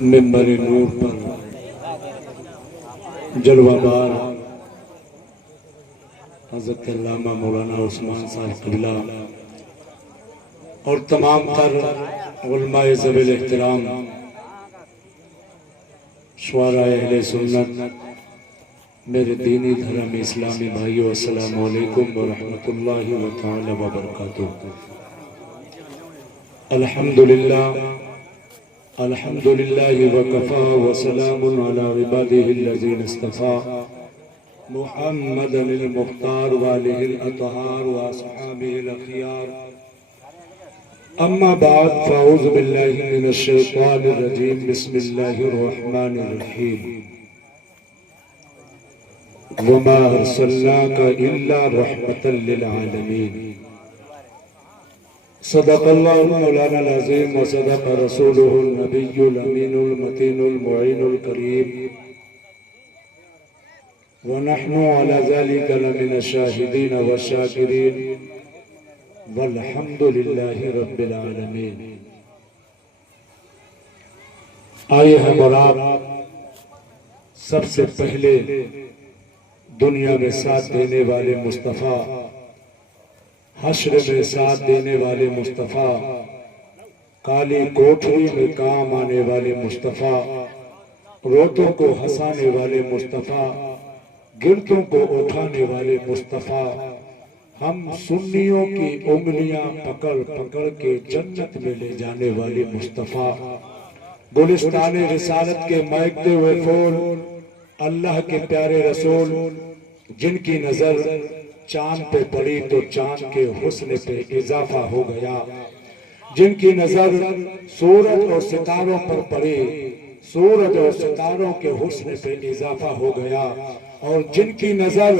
منبر نور پر جلوہ بار حضرت علامہ مولانا عثمان صاحب قبلہ اور تمام تر علماء ذوی الاحترام شعراء اہل سنت، میرے دینی دھرم اسلامی بھائیو، السلام علیکم ورحمۃ اللہ تعالی وبرکاتہ۔ الحمدللہ وکفا وسلام علی عبادہ الذین اصطفیٰ محمد المختار والہ الاطہار واصحابہ الاخیار، اما بعد فاعوذ باللہ من الشیطان الرجیم، بسم اللہ الرحمن الرحیم۔ وما ارسلناک الا رحمۃ للعالمین۔ صدق اللہ مولانا العظیم وصدق رسولہ النبی الامین المتین المعین الکریم، ونحن على ذلك لمن الشاہدین والشاکرین، والحمد للہ رب العالمین۔ آئے ہم اور آپ سب سے پہلے دنیا میں ساتھ دینے والے مصطفیٰ، حشر میں ساتھ دینے والے مصطفیٰ، کالی کوٹھری میں کام آنے والے مصطفیٰ، روتوں کو ہنسانے والے مصطفیٰ، گردوں کو اٹھانے والے مصطفیٰ، ہم سنیوں کی انگلیاں پکڑ پکڑ کے جنت میں لے جانے والے مصطفیٰ، گلستان رسالت کے مہکتے ہوئے پھول، اللہ کے پیارے رسول، جن کی نظر چاند پہ پڑی تو چاند کے حسن پہ اضافہ ہو گیا، جن کی نظر سورج اور ستاروں پر پڑی، سورج اور ستاروں کے حسن پہ اضافہ ہو گیا، اور جن کی نظر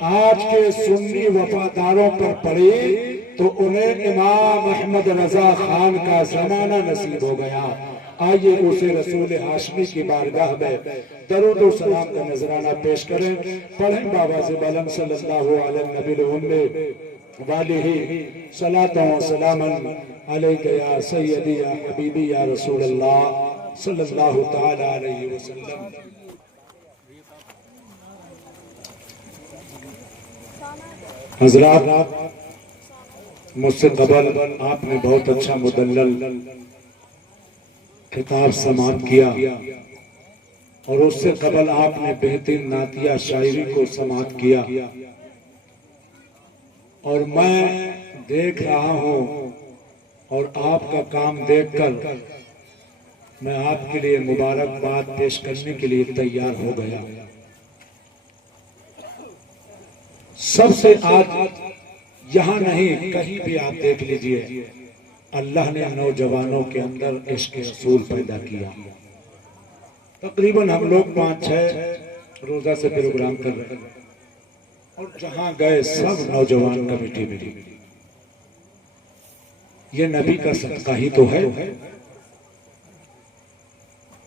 آج کے سنی وفاداروں پر پڑی تو انہیں امام احمد رضا خان کا زمانہ نصیب ہو گیا۔ آئیے اسے رسول ہاشمی کی بارگاہ میں درود و سلام کا نذرانہ پیش کریں، پڑھیں بآواز بلند صلی اللہ علیہ النبی الامی والہ صلاۃ و سلاما علیک یا سیدی یا حبیبی یا رسول اللہ صلی اللہ تعالی علیہ وسلم۔ حضرات، مجھ سے قبل آپ نے بہت اچھا مدلل خطاب سماعت کیا، اور اس سے قبل آپ نے بہترین نعتیہ شاعری کو سماعت کیا، اور میں دیکھ رہا ہوں اور آپ کا کام دیکھ کر میں آپ کے لیے مبارکباد پیش کرنے کے لیے تیار ہو گیا۔ سب سے آج یہاں نہیں کہیں بھی آپ دیکھ لیجئے، اللہ نے نوجوانوں کے اندر عشق رسول پیدا کیا۔ تقریباً ہم لوگ 5-6 روزہ سے پروگرام کر رہے ہیں، اور جہاں گئے سب نوجوان کمیٹی ملی۔ یہ نبی کا صدقہ ہی تو ہے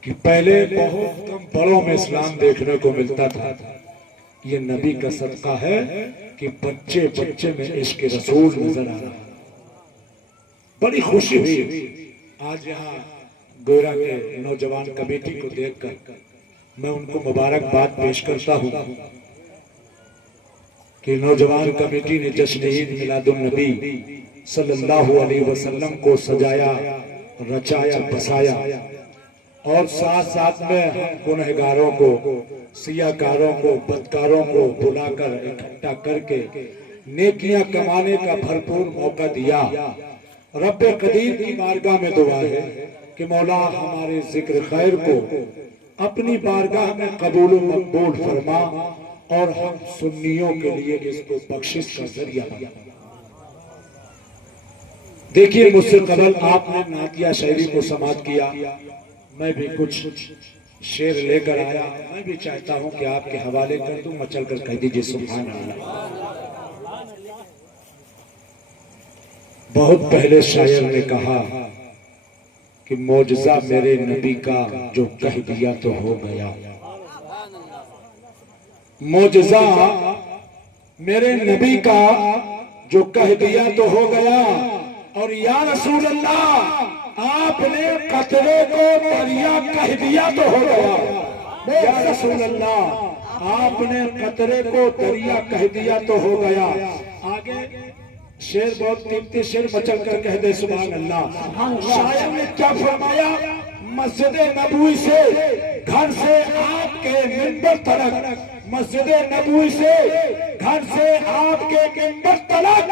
کہ پہلے بہت کم بڑوں میں اسلام دیکھنے کو ملتا تھا، یہ نبی کا صدقہ ہے کہ بچے بچے میں عشق رسول نظر آ رہا ہے۔ بڑی خوشی ہوئی آج یہاں گورا کے نوجوان کمیٹی کو دیکھ کر، میں ان کو مبارکباد پیش کرتا ہوں کہ نوجوان کمیٹی نے جشن عید میلاد النبی صلی اللہ علیہ وسلم کو سجایا، رچایا، بسایا، اور ساتھ ساتھ میں ہم گنہگاروں کو، سیاہکاروں کو، بدکاروں کو بلا کر اکٹھا کر کے نیکیاں کمانے کا بھرپور موقع دیا۔ رب قدیر کی بارگاہ میں دعا ہے کہ مولا ہمارے ذکر خیر کو اپنی بارگاہ میں قبول و مقبول فرما، اور ہم سنیوں کے لیے اس کو بخشش کا ذریعہ بنا۔ دیکھیے، مجھ سے قبل آپ نے نعتیہ شاعری کو سماعت کیا، میں بھی کچھ شعر لے کر آیا، میں بھی چاہتا ہوں کہ آپ کے حوالے کر دوں، مچل کر کہہ دیجئے سبحان اللہ۔ بہت پہلے شاعر نے کہا کہ معجزہ میرے نبی کا جو کہہ دیا تو ہو گیا، معجزہ میرے نبی کا جو کہہ دیا تو ہو گیا، اور یا رسول اللہ آپ نے قطرے کو دریا کہہ دیا تو ہو گیا، یا رسول اللہ آپ نے قطرے کو دریا کہہ دیا تو ہو گیا۔ آگے شیر بہت قیمتی شیر مچل کر کہہ دے سبحان اللہ۔ شاعر نے کیا فرمایا؟ مسجد نبوی سے گھر سے آپ کے منبر تلک، مسجد نبوی سے گھر سے آپ کے منبر تلک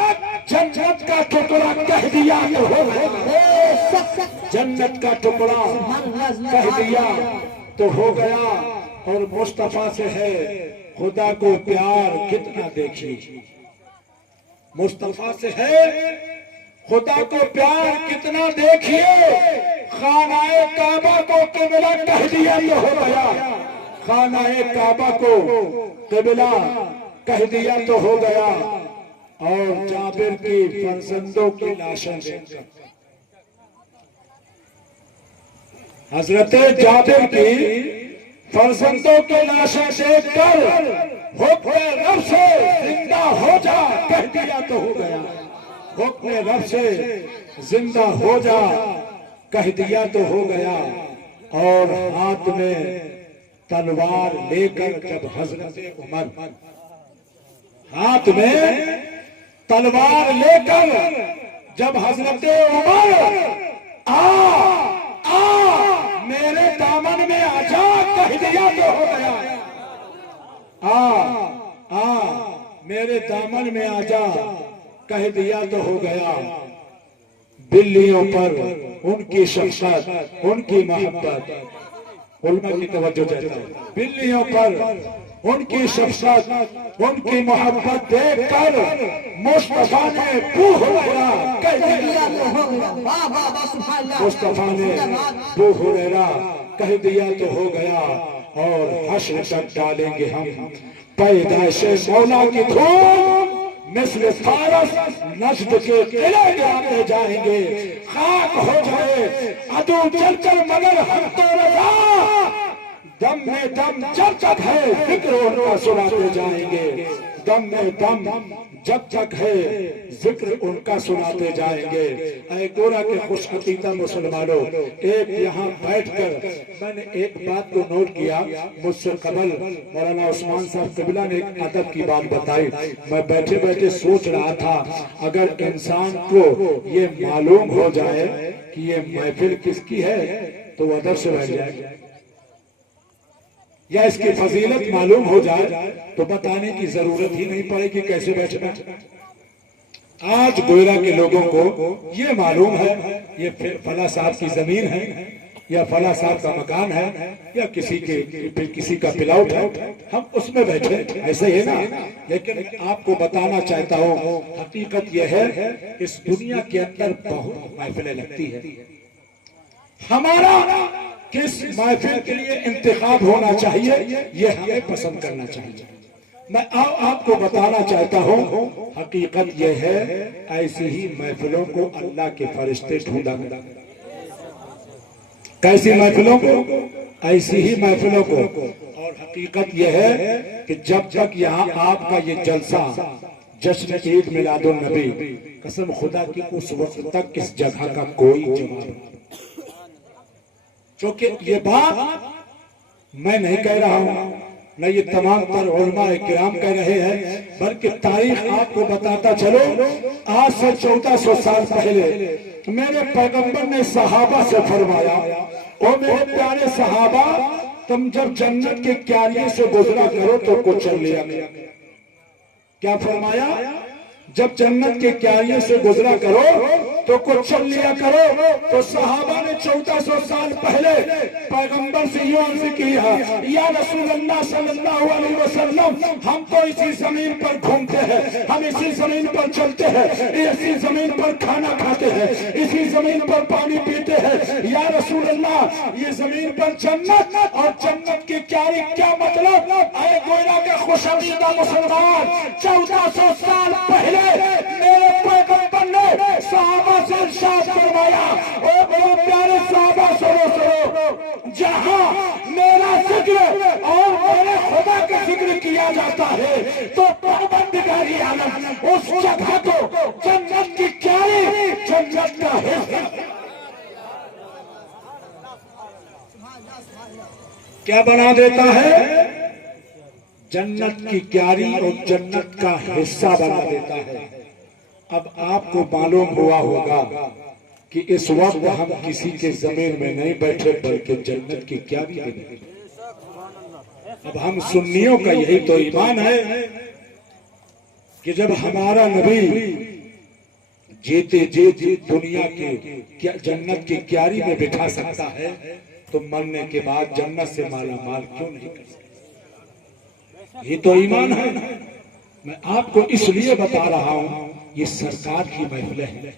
جنت کا ٹکڑا کہہ دیا تو ہو گیا، جنت کا ٹکڑا کہہ دیا تو ہو گیا۔ اور مصطفیٰ سے ہے خدا کو پیار کتنا دیکھیے، مصطفیٰ سے ہے خدا کو پیار کتنا دیکھیے، خانہ کعبہ کو قبلہ کہہ دیا تو ہو گیا، خانہ کعبہ کو قبلہ کہہ دیا تو ہو گیا۔ اور جابر کی فرزندوں کی لاشیں دیکھ کر، حضرت جابر کی فرزندوں کی لاشیں دیکھ کر حکم رب سے زندہ ہو جا کہہ دیا تو ہو گیا، حکم رب سے زندہ ہو جا کہہ دیا تو ہو گیا۔ اور ہاتھ میں تلوار لے کر جب حضرت عمر، ہاتھ میں تلوار لے کر جب حضرت عمر میرے دامن میں آ جا کہہ دیا تو ہو گیا، میرے دامن میں آ جا کہہ دیا تو ہو گیا۔ بلیوں پر ان کی شفقت، ان کی محبت، علماء کی توجہ چاہتا ہے، بلیوں پر ان کی شفقت، ان کی محبت دیکھ کر مصطفیٰ نے بو ہریرہ کہہ دیا تو ہو گیا، مصطفیٰ نے بو ہریرہ کہہ دیا تو ہو گیا۔ اور حشر تک ڈالیں گے ہم پیدائش مولا کی دھوم، مثل فارس نجد کے قلعے گراتے جائیں گے، خاک ہو جائے عدو چل کر مگر ہم تو رضا، دم میں دم جب تک ہے ذکر ان کا سناتے جائیں گے، دم میں دم جب تک ہے ذکر ان کا سناتے جائیں گے۔ اے گورا کے خوش عقیدہ مسلمانوں، ایک یہاں بیٹھ کر میں نے ایک بات کو نوٹ کیا، مجھ سے قبل مولانا عثمان صاحب قبلہ نے ایک ادب کی بات بتائی، میں بیٹھے بیٹھے سوچ رہا تھا اگر انسان کو یہ معلوم ہو جائے کہ یہ محفل کس کی ہے تو وہ ادب سے بیٹھ جائے، یا اس کی فضیلت معلوم ہو جائے تو بتانے کی ضرورت ہی نہیں پڑے کہ کیسے بیٹھنا۔ آج گوئرہ کے لوگوں کو یہ معلوم ہے یہ فلاں صاحب کی زمین ہے، یا فلاں صاحب کا مکان ہے، یا کسی کا پلاٹ ہے، ہم اس میں بیٹھے، ایسے ہی نا۔ لیکن آپ کو بتانا چاہتا ہوں حقیقت یہ ہے اس دنیا کے اندر بہت محفلیں لگتی ہے، ہمارا کس محفل کے لیے انتخاب ہونا چاہیے یہ ہمیں پسند کرنا چاہیے۔ میں آپ کو بتانا چاہتا ہوں حقیقت یہ ہے ایسی ہی محفلوں کو اللہ کے فرشتے ڈھونڈا کرتے ہیں، کیسی محفلوں کو؟ ایسی ہی محفلوں کو۔ اور حقیقت یہ ہے کہ جب تک یہاں آپ کا یہ جلسہ جشن عید میلاد النبی، قسم خدا کی اس وقت تک اس جگہ کا کوئی جواب نہیں، چونکہ یہ بات میں نہیں کہہ رہا ہوں، نہ یہ تمام تر علماء کرام کہہ رہے ہیں، بلکہ تاریخ آپ کو بتاتا چلو، آج سے 1400 سال پہلے میرے پیغمبر نے صحابہ سے فرمایا، او میرے پیارے صحابہ، تم جب جنت کے کیاریے سے گزرا کرو تو کچھ چل لیا کرو۔ کیا فرمایا؟ جب جنت کے کیاریے سے گزرا کرو تو کچھ چل لیا کرو۔ تو صحابہ نے 1400 سال پہلے پیغمبر سے یہ عرض کیا، یا رسول اللہ صلی اللہ علیہ وسلم، ہم تو اسی زمین پر گھومتے ہیں، ہم اسی زمین پر چلتے ہیں، اسی زمین پر کھانا کھاتے ہیں، اسی زمین پر پانی پیتے ہیں، یا رسول اللہ یہ زمین پر جنت اور جنت کی کیاری کیا مطلب؟ اے گوئرہ کے خوش عقیدہ مسلمان، 1400 سال پہلے میرے پیغمبر نے صحابہ سے ارشاد فرمایا، او میرے پیارے صحابہ سنو، جہاں میرا ذکر اور میرے خدا کا ذکر کیا دیا جاتا ہے تو پروردگار عالم اس جگہ کو جنت کی کیاری، جنت کا حصہ کیا بنا دیتا ہے؟ جنت کی کیاری اور جنت کا حصہ بنا دیتا ہے۔ اب آپ کو معلوم ہوا ہوگا کہ اس وقت ہم کسی کے زمین میں نہیں بیٹھے بلکہ جنت کی کیاری میں بیٹھے۔ اب ہم سنیوں کا یہی تو ایمان ہے کہ جب ہمارا نبی جیتے جیتے دنیا کے جنت کی کیاری میں بٹھا سکتا ہے تو مرنے کے بعد جنت سے مالا مال کیوں نہیں کر سکتا؟ یہ تو ایمان ہے۔ میں آپ کو اس لیے بتا رہا ہوں یہ سرکار کی محفلیں ہیں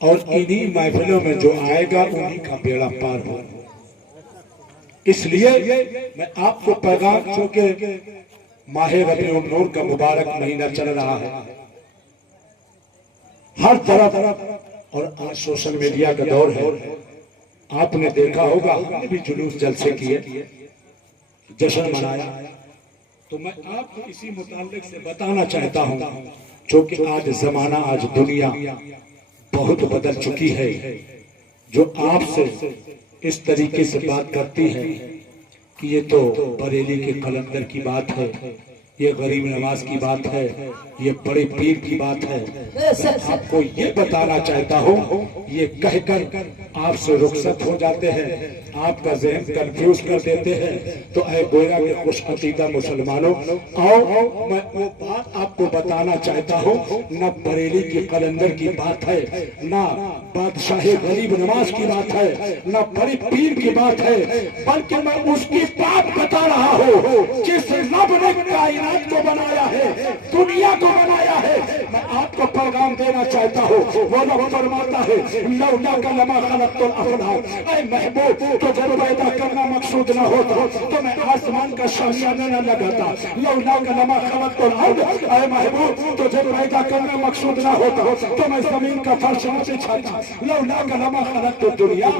اور انہی محفلوں میں جو آئے گا انہی کا بیڑا پار ہوگا۔ اس لیے میں آپ کو پیغام، چونکہ ماہ ربیع النور کا مبارک مہینہ چل رہا ہے، ہر طرف اور آج سوشل میڈیا کا دور ہے، آپ نے دیکھا ہوگا ہم نے بھی جلوس جلسے کیے، جشن منایا، تو میں آپ کو اسی متعلق سے بتانا چاہتا ہوں، چونکہ آج زمانہ، آج دنیا بہت بدل چکی ہے، جو آپ سے اس طریقے سے بات کرتی ہے کہ یہ تو بریلی کے قلندر کی بات ہے، یہ غریب نواز کی بات ہے، یہ بڑے پیر کی بات ہے۔ میں آپ کو یہ بتانا چاہتا ہوں، یہ کہہ کر آپ سے رخصت ہو جاتے ہیں، آپ کا ذہن کنفیوز کر دیتے ہیں، تو اے گویا کے خوش عقیدہ مسلمانوں، آؤ میں وہ بات آپ کو بتانا چاہتا ہوں، نہ بریلی کی قلندر کی بات ہے، نہ بادشاہ غریب نواز کی بات ہے، نہ بڑے پیر کی بات ہے، بلکہ میں اس کی بات بتا رہا ہوں جس رب نے کائنات کو بنایا ہے، دنیا کو بنایا ہے۔ میں آپ کو پیغام دینا چاہتا ہوں، وہ رب فرماتا ہے لولاک لما خلقت الافلاک، اے محبوب تو جب پیدا کرنا مقصود نہ ہوتا تو میں آسمان کا شامیانہ نہ لگاتا، لولاک لما خلقت الارض، اے محبوب تو جب پیدا کرنا مقصود نہ ہوتا تو میں زمین کا فرش نہ بچھاتا، لولاک لما خلقت الدنیا،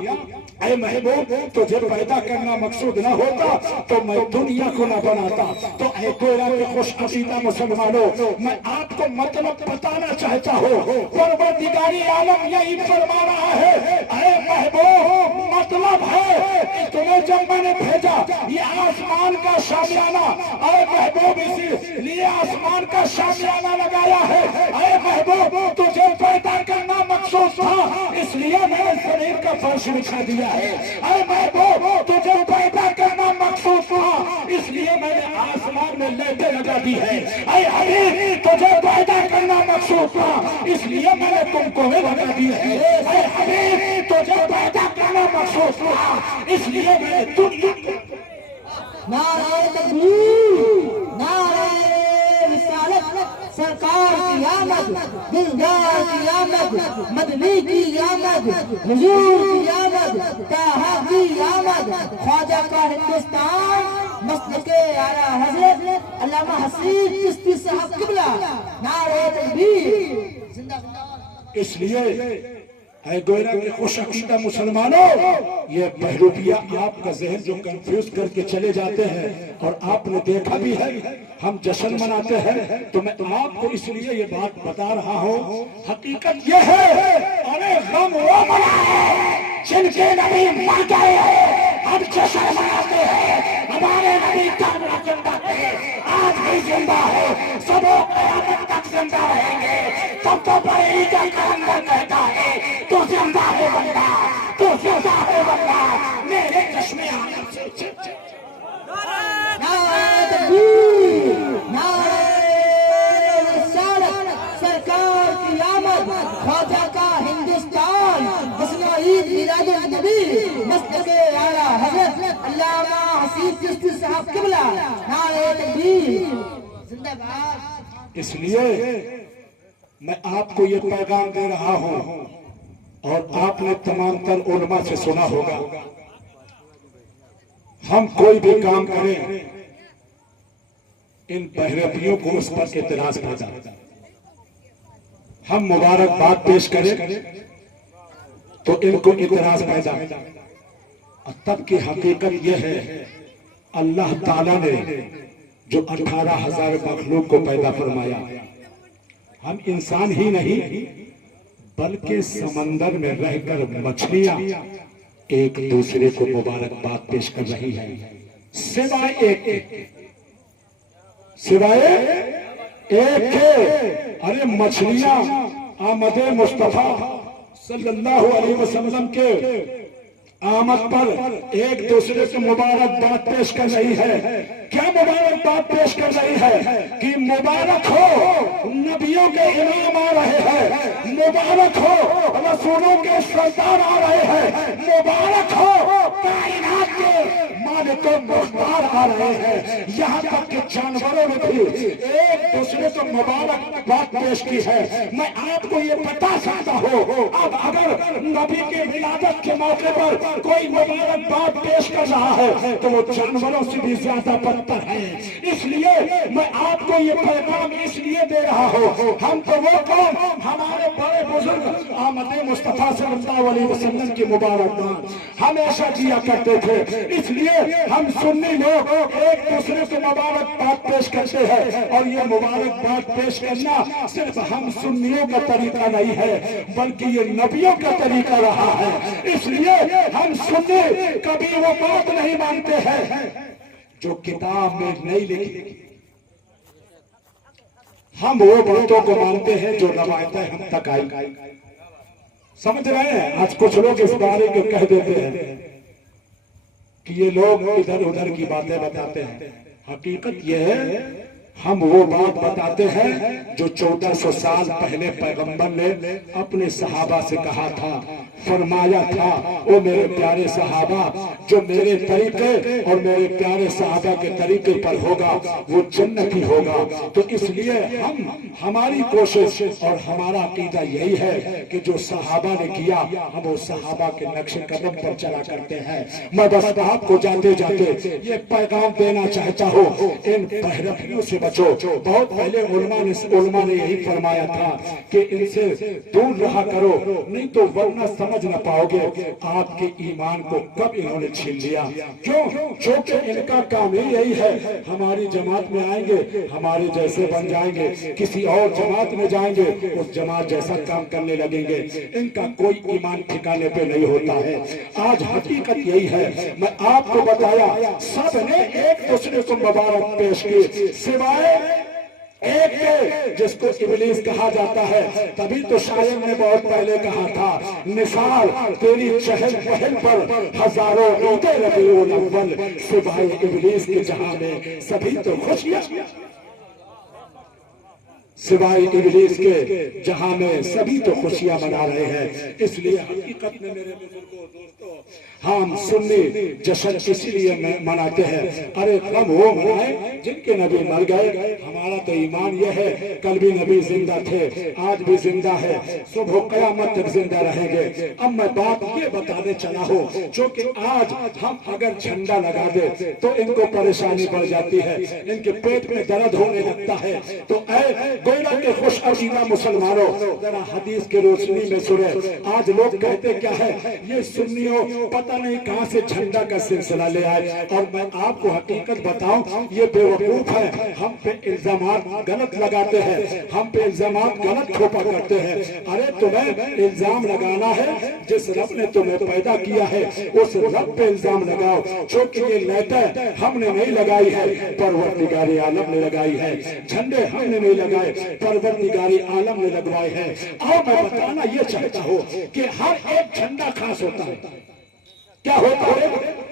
اے محبوب تو جب پیدا کرنا مقصود نہ ہوتا تو میں دنیا کو نہ بناتا۔ تو اے گویا کے خوش عقیدہ مسلمانوں، میں آپ کو مطلب بتانا چاہتا ہوں، پروردگار عالم یہی فرما رہا ہے، اے محبوب مطلب ہے تمہیں جب میں نے بھیجا یہ آسمان کا شامیانہ، اے محبوب اسی لیے آسمان کا شامیانہ لگایا ہے، اے محبوب تجھے پیدا کرنا مقصود تھا اس لیے میں نے زمین کا فرش بچھا دیا ہے، اے محبوب تجھے پیدا کرنا مقصود تھا اس لیے میں نے آسمان میں لیٹیں لگا دی ہے، اے حبیب تجھے پیدا کرنا مقصود تھا اس لیے میں نے تم کو لگا دی ہے، اے حبیب تجھے پیدا کرنا مقصود تھا اس لیے میں نے دنیا کو۔ نعرہ تکبیر، نعرہ رسالت، سرکار کی آمد، دلدار کی آمد، مدنی کی آمد، حضور کی آمد، طٰہٰ کی آمد، خواجہ کا ہندوستان، مسلک اعلیٰ حضرت علامہ حسین چشتی صاحب قبلہ، نعرہ تکبیر، زندہ باد۔ اس لیے اے گویا کے خوش عقیدہ مسلمانوں، یہ بہروپیہ آپ کا ذہن جو کنفیوز کر کے چلے جاتے ہیں، اور آپ نے دیکھا بھی ہے ہم جشن مناتے ہیں، تو میں آپ کو اس لیے یہ بات بتا رہا ہوں، حقیقت یہ ہے ارے غم وہ منائے جن کے نبی مر گئے ہیں، ہم جشن مناتے ہیں، ہمارے نبی کاملہ زندہ ہے، آج بھی زندہ ہے، سب قیامت تک زندہ رہیں گے۔ تب تو بریلی کا قلندر کہتا ہے تو زندہ ہے بندہ، تو زندہ ہے بندہ، میرے چشمے عالم سے چل چل۔ نعرہ تکبیر، نعرہ رسالت، سرکار کی آمد، خواجہ کا ہندوستان، حسن عید میلاد النبی، مسلک اعلیٰ حضرت علامہ حسین چشتی صاحب قبلہ، نعرہ تکبیر، زندہ باد۔ اس لیے میں آپ کو یہ پیغام دے رہا ہوں، اور آپ نے تمام تر علماء سے سنا ہوگا، ہم کوئی بھی کام کریں ان بہرپیوں کو اس پر اعتراض پیدا، ہم مبارکباد پیش کریں تو ان کو اعتراض پیدا، اور تب کی حقیقت یہ ہے اللہ تعالیٰ نے جو 18,000 مخلوق کو پیدا فرمایا. ہم انسان ہی نہیں بلکہ سمندر میں رہ کر مچھلیاں ایک دوسرے کو مبارکباد پیش کر رہی ہیں سوائے ایک کے. ارے مچھلیاں آمد مصطفیٰ صلی اللہ علیہ وسلم کے آمد پر ایک دوسرے سے مبارکباد پیش کر رہی ہے. کیا مبارکباد پیش کر رہی ہے کہ مبارک ہو نبیوں کے امام آ رہے ہیں, مبارک ہو رسولوں کے سردار آ رہے ہیں, مبارک ہو کائنات کے مالک و مختار آ رہے ہیں. یہاں تک کہ جانوروں نے بھی ایک دوسرے کو مبارکباد پیش کی ہے. میں آپ کو یہ بتا سکتا ہوں اب اگر نبی کے ولادت کے موقع پر کوئی مبارکباد پیش کر رہا ہے تو وہ جانوروں سے بھی زیادہ بدتر ہے. اس لیے میں آپ کو یہ پیغام اس لیے دے رہا ہوں, ہم تو وہ قوم ہمارے بڑے بزرگ آمد مصطفیٰ صلی اللہ علیہ وسلم کی مبارکباد ہمیشہ کیا کرتے تھے. اس لیے ہم سنی لوگ ایک دوسرے کو مبارکباد پیش کرتے ہیں, اور یہ مبارکباد پیش کرنا صرف ہم سنیوں کا طریقہ نہیں ہے بلکہ یہ نبیوں کا طریقہ رہا ہے. اس لیے ہم سنی کبھی وہ بات نہیں مانتے ہیں جو کتاب میں نہیں لکھی, ہم وہ باتوں کو مانتے ہیں جو روایتیں ہم تک آئی. سمجھ رہے ہیں؟ آج کچھ لوگ اس بارے کو کہہ دیتے ہیں کہ یہ لوگ ادھر ادھر کی باتیں بتاتے ہیں. حقیقت یہ ہے ہم وہ بات بتاتے ہیں جو 1400 سال پہلے پیغمبر نے اپنے صحابہ سے کہا تھا, فرمایا تھا او میرے پیارے صحابہ جو میرے طریقے اور میرے پیارے صحابہ کے طریقے پر ہوگا وہ جنتی ہوگا. تو اس لیے ہماری کوشش اور ہمارا عقیدہ یہی ہے کہ جو صحابہ نے کیا ہم وہ صحابہ کے نقش قدم پر چلا کرتے ہیں. میں بس آپ کو جاتے جاتے یہ پیغام دینا چاہتا ہوں, ان بہرفیوں سے بچو. بہت پہلے علماء نے یہی فرمایا تھا کہ ان سے دور رہا کرو, نہیں تو ورنہ سمجھ نہ پاؤ گے آپ کے ایمان کو کب انہوں نے چھین لیا. کیوں؟ چونکہ ان کا کام یہی ہے, ہماری جماعت میں آئیں گے ہمارے جیسے بن جائیں گے, کسی اور جماعت میں جائیں گے اس جماعت جیسا کام کرنے لگیں گے. ان کا کوئی ایمان ٹھکانے پہ نہیں ہوتا ہے. آج حقیقت یہی ہے, میں آپ کو بتایا سب نے ایک دوسرے کو مبارک پیش کی سوائے ایک کے جس کو ابلیس کہا جاتا ہے. تبھی تو شاعر نے بہت پہلے کہا تھا مثال تیری چہل پہل پر ہزاروں عید ربیع الاول, سوائے ابلیس کے جہاں میں سبھی تو خوشیاں, سوائے ابلیس کے جہاں میں سبھی تو خوشیاں منا رہے ہیں. اس لیے حقیقت میں میرے بزرگوں دوستوں ہم سنی جشن اسی لیے مناتے ہیں. ارے غم وہ منائے جن کے نبی مر گئے. ہمارا تو ایمان یہ ہے کل بھی نبی زندہ تھے, آج بھی زندہ ہے, صبح قیامت تک زندہ رہیں گے. اب میں بات یہ بتانے چلا ہوں چونکہ آج ہم اگر جھنڈا لگا دے تو ان کو پریشانی بڑھ جاتی ہے, ان کے پیٹ میں درد ہونے لگتا ہے. تو اے گویا کے خوش عقیدہ مسلمانوں ذرا حدیث کی روشنی میں سنیں. آج لوگ کہتے کیا ہے یہ سنیوں پتہ نہیں کہاں سے جھنڈا کا سلسلہ لے آئے. اور میں آپ کو حقیقت بتاؤں یہ بے وقوف ہے, ہم پہ الزامات غلط لگاتے ہیں, ہم پہ الزامات غلط تھوپا کرتے ہیں. ارے تمہیں الزام لگانا ہے جس رب نے تمہیں پیدا کیا ہے اس رب پہ الزام لگاؤ. چونکہ یہ لیٹر ہم نے نہیں لگائی ہے, پروردگار عالم نے لگائی ہے. جھنڈے ہم نے نہیں لگائے, پروردگار عالم نے لگوائے ہیں. اور میں بتانا یہ چاہتا ہوں کہ ہر ایک جھنڈا خاص ہوتا ہے. کیا ہوتا ہے؟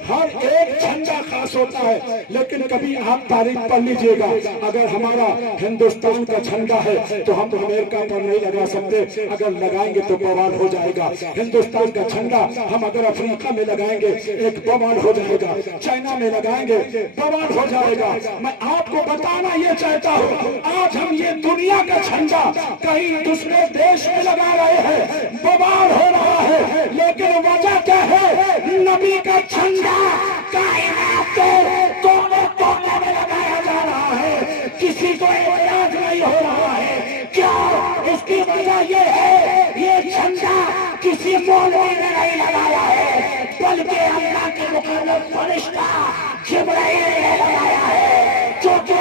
ہر ایک جھنڈا خاص ہوتا ہے. لیکن کبھی آپ تاریخ پڑھ لیجئے گا, اگر ہمارا ہندوستان کا جھنڈا ہے تو ہم امریکہ پر نہیں لگا سکتے, اگر لگائیں گے تو بوال ہو جائے گا. ہندوستان کا جھنڈا ہم اگر افریقہ میں لگائیں گے ایک بوال ہو جائے گا, چائنا میں لگائیں گے بوال ہو جائے گا. میں آپ کو بتانا یہ چاہتا ہوں آج ہم یہ دنیا کا جھنڈا کہیں دوسرے دیش میں لگا رہے ہیں, بوال ہو رہا ہے, لیکن وجہ کیا ہے؟ نبی کا جھنڈا کائنات کے کونے کونے میں لگایا جا رہا ہے, کسی کو اعتراض نہیں ہو رہا ہے. کیوں؟ اس کی وجہ یہ ہے یہ جھنڈا کسی مولوی نے نہیں لگایا ہے بلکہ اللہ کے مقرب فرشتہ جبرائیل نے لگایا ہے, جو کہ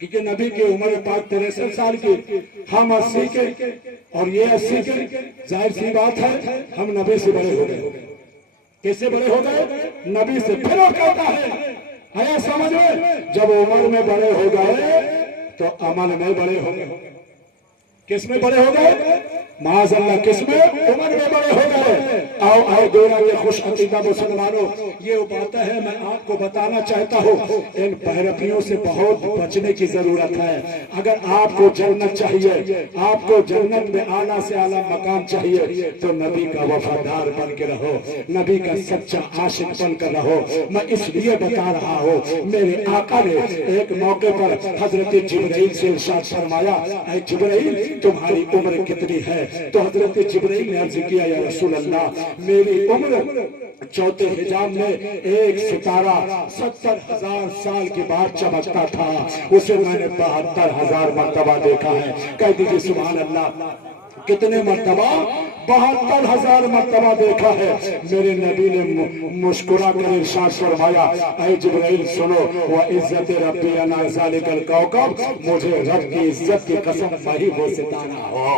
کیونکہ نبی کی عمر پاک 63 سال کی، ہم 80 کے اور یہ 80 کے، ظاہر سی بات ہے ہم نبی سے بڑے ہو گئے۔ کس سے بڑے ہو گئے؟ نبی سے۔ پھر وہ کہتا ہے سمجھ میں، جب عمر میں بڑے ہو گئے تو عمل میں بڑے ہو گئے۔ کس میں بڑے ہو گئے؟ معاذ اللہ، کس میں؟ عمر میں بڑے ہو گئے۔ آؤ آؤ گورا کے خوش عقیدہ مسلمانوں، یہ بات ہے میں آپ کو بتانا چاہتا ہوں، ان پیرویوں سے بہت بچنے کی ضرورت ہے۔ اگر آپ کو جنت چاہیے، آپ کو جنت میں اعلیٰ سے اعلیٰ مقام چاہیے، تو نبی کا وفادار بن کے رہو، نبی کا سچا عاشق بن کر رہو۔ میں اس لیے بتا رہا ہوں، میرے آقا نے ایک موقع پر حضرت جبرائیل سے ارشاد فرمایا، اے جبرائیل تمہاری عمر کتنی ہے؟ تو حضرت جبرائیل نے عرض کیا، یا رسول اللہ میری عمر چوتھے حجاب میں ایک ستارہ 70,000 سال کے بعد چمکتا تھا، اسے میں نے 72,000 مرتبہ دیکھا ہے۔ کہہ دیجئے سبحان اللہ، کتنے مرتبہ؟ 72,000 مرتبہ دیکھا ہے۔ میرے نبی نے مسکرا کر ارشاد فرمایا، اے جبرائیل سنو، وعزت ربی انا ذالک الکوکب، مجھے رب کی عزت کی قسم وہی وہ ستارہ ہو۔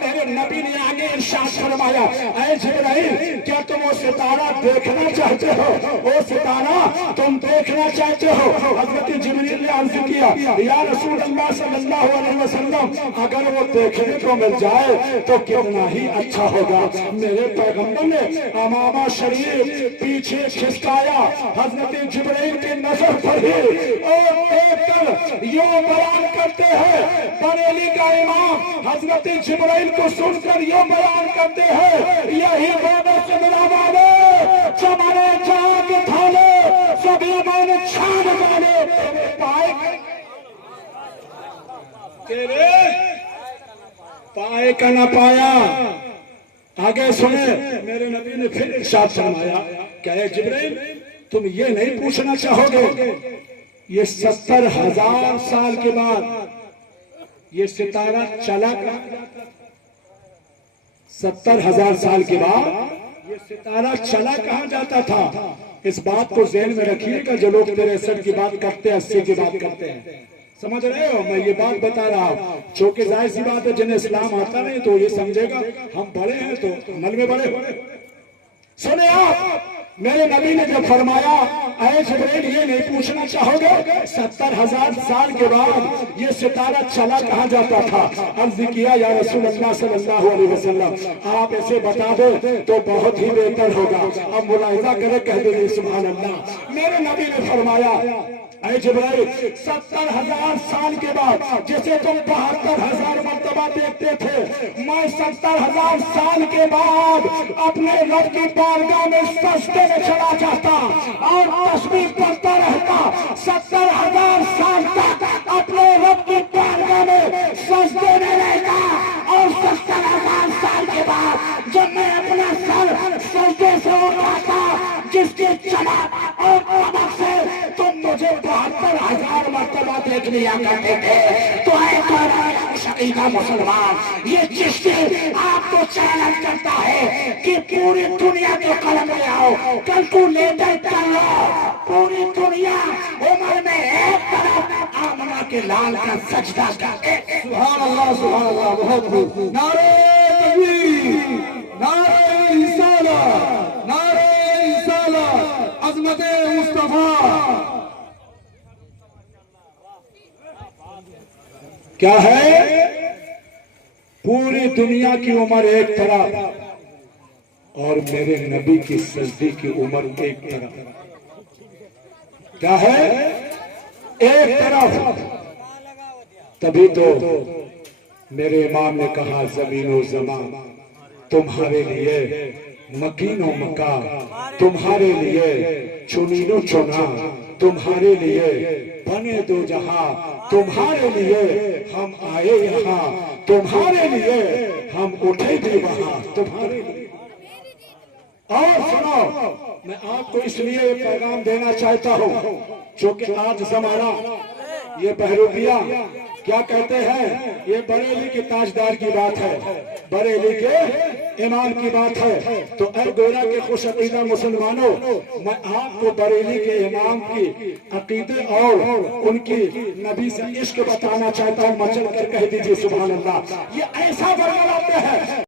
میرے نبی نے آگے ارشاد فرمایا، اے جبرائیل کیا تم وہ ستارہ دیکھنا چاہتے ہو؟ وہ ستارہ تم دیکھنا چاہتے ہو؟ حضرت جبرائیل نے عرض کیا، یا رسول اللہ صلی اللہ علیہ وسلم اگر وہ دیکھنے کو مل جائے تو کتنا ہی اچھا ہوگا۔ میرے پیغمبر نے امامہ شریف پیچھے کھسکایا، حضرت جبرائیل کی نظر پڑی اور دیکھ کر یوں بیان کرتے ہیں، بریلی کا امام حضرت جبرائیل کو سن کر یوں بیان کرتے ہیں، یہی بابا چندرا والے چمرے جاگ تھالے سبھی من چھان والے پائے تیرے پائے کا نہ پایا۔ آگے سنے، میرے نبی نے پھر ارشاد فرمایا کہ اے جبرائیل تم یہ نہیں پوچھنا چاہو گے یہ 70,000 سال کے بعد یہ ستارہ چلا کہاں جاتا تھا؟ 70,000 سال کے بعد یہ ستارہ چلا کہاں جاتا تھا؟ اس بات کو ذہن میں رکھیے گا، جو لوگ 63 کی بات کرتے ہیں، 80 کی بات کرتے ہیں، سمجھ رہے ہو؟ میں یہ بات بتا رہا ہوں، چونکہ ظاہر سی بات ہے جنہیں اسلام آتا نہیں تو یہ سمجھے گا ہم بڑے ہیں تو عمل میں بڑے ہوئے۔ سنیں آپ، میرے نبی نے جب فرمایا اے جبرائیل یہ نہیں پوچھنا چاہو گے 70,000 سال کے بعد یہ ستارہ چلا کہاں جاتا تھا؟ عرض کیا، یا رسول اللہ صلی اللہ علیہ وسلم آپ اسے بتا دیں تو بہت ہی بہتر ہوگا۔ اب ملاحظہ کرے، کہہ دیں سبحان اللہ۔ میرے نبی نے فرمایا اے جبرائیل 70,000 سال کے بعد جسے تم 72,000 مرتبہ دیکھتے تھے، میں 70,000 سال کے بعد اپنے رب کی بارگاہ میں سجدے میں چلا جاتا اور تسبیح پڑھتا رہتا۔ 70,000 سال تک اپنے رب کی بارگاہ میں سجدے میں رہتا اور 70,000 سال کے بعد جب میں اپنا سر سجدے سے اٹھاتا، جس کی چمک اور چمک سے تم مجھے 72,000 مرتبہ دیکھ لیا کرتے تھے۔ تو اے عقیدہ مسلمان، یہ چشتی آپ کو چیلنج کرتا ہے کہ پوری دنیا کے قلم لے آؤ، کیلکولیٹر کر لو، پوری دنیا عمر میں ایک طرف آمنہ کے لال کا سجدہ کرتے۔ سبحان اللہ سبحان اللہ، بہت خوب۔ نعرہ تکبیر، نعرہ رسالت، نعرہ رسالت، عظمت مصطفیٰ۔ کیا ہے؟ پوری دنیا کی عمر ایک طرف اور میرے نبی کی سجدے کی عمر ایک طرف۔ کیا ہے؟ ایک طرف۔ تبھی تو میرے امام نے کہا زمین و زمان تمہارے لیے، مکین و مکان تمہارے لیے، چنین و چنا تمہارے لیے، بنے دو جہاں تمہارے لیے، ہم آئے یہاں تمہارے لیے، ہم اٹھے بھی وہاں تمہارے لیے۔ اور سنو، میں آپ کو اس لیے یہ پیغام دینا چاہتا ہوں، چونکہ آج زمانہ یہ بہروپیہ کیا کہتے ہیں، یہ بریلی کے تاجدار کی بات ہے، بریلی کے ایمان کی بات ہے تو اے گورا کے خوش عقیدہ مسلمانوں، میں آپ کو بریلی کے امام کی عقیدے اور ان کی نبی سے عشق بتانا چاہتا ہوں، مچل کر کہہ دیجئے سبحان اللہ۔ یہ ایسا برابر ہے